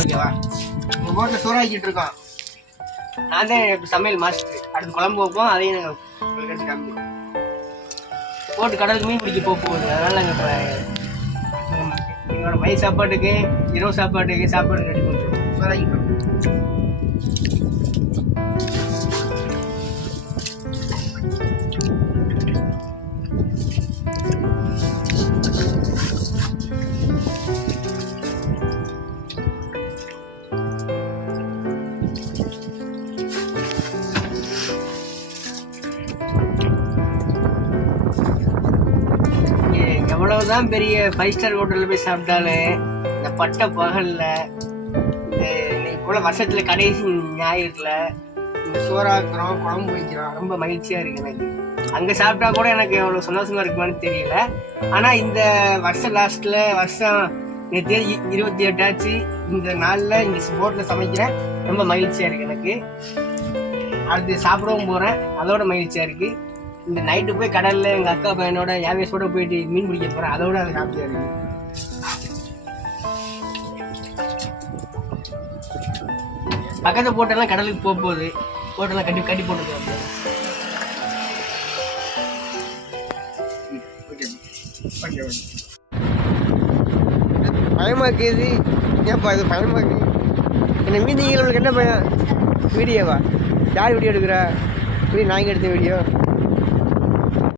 ஓகேவா? உங்கள் போட்டில் சோறாக்கிட்டு இருக்கோம். நான் தான் இப்போ சமையல் மாஸ்டர். அடுத்து குழம்பு வைப்போம், அதையும் நாங்கள் உங்களுக்கு எடுத்து காமிப்போம். போட்டு கடலுக்கு மீன் பிடிக்க போகுது. அதனால் நாங்கள் இப்போ எங்களோட மதிய சாப்பாட்டுக்கு இரவு சாப்பாடு ரெடி பண்ணுறோம். சோறாக்கிட்டோம். எவ்வளவுதான் பெரிய 5 ஸ்டார் ஹோட்டலில் போய் சாப்பிட்டாலும் இந்த பட்ட பகலில் இன்னைக்கு போல வருஷத்துல கடைசி ஞாயிறுல இந்த சோறாக்குறோம், குழம்பு வைக்கிறோம், ரொம்ப மகிழ்ச்சியாக இருக்கு எனக்கு. அங்கே சாப்பிட்டா கூட எனக்கு எவ்வளோ சந்தோஷமா இருக்குமான்னு தெரியல. ஆனால் இந்த வருஷம் லாஸ்ட்டில் வருஷம் நேற்று 28 ஆச்சு. இந்த நாளில் இங்கே போட்டில் சமைக்கிறேன், ரொம்ப மகிழ்ச்சியாக இருக்குது எனக்கு. அடுத்து சாப்பிடவும் போகிறேன், அதோட மகிழ்ச்சியாக இருக்குது. இந்த நைட்டு போய் கடலில் எங்கள் அக்கா பையனோட யாவேஸோட போயிட்டு மீன் பிடிக்க போகிறேன், அதோட அது ஹாப்பியாக இருக்குது. பக்கத்து போட்டெல்லாம் கடலுக்கு போகுது, போட்டெல்லாம் கட்டி போட்டு பயமாக்குது. ஏன்ப்பா இது பயமாக்கு? என்ன மீன் உங்களுக்கு என்ன பயம்? வீடியோவா? யார் வீடியோ எடுக்கிறா? நான் இங்கே எடுத்த வீடியோ.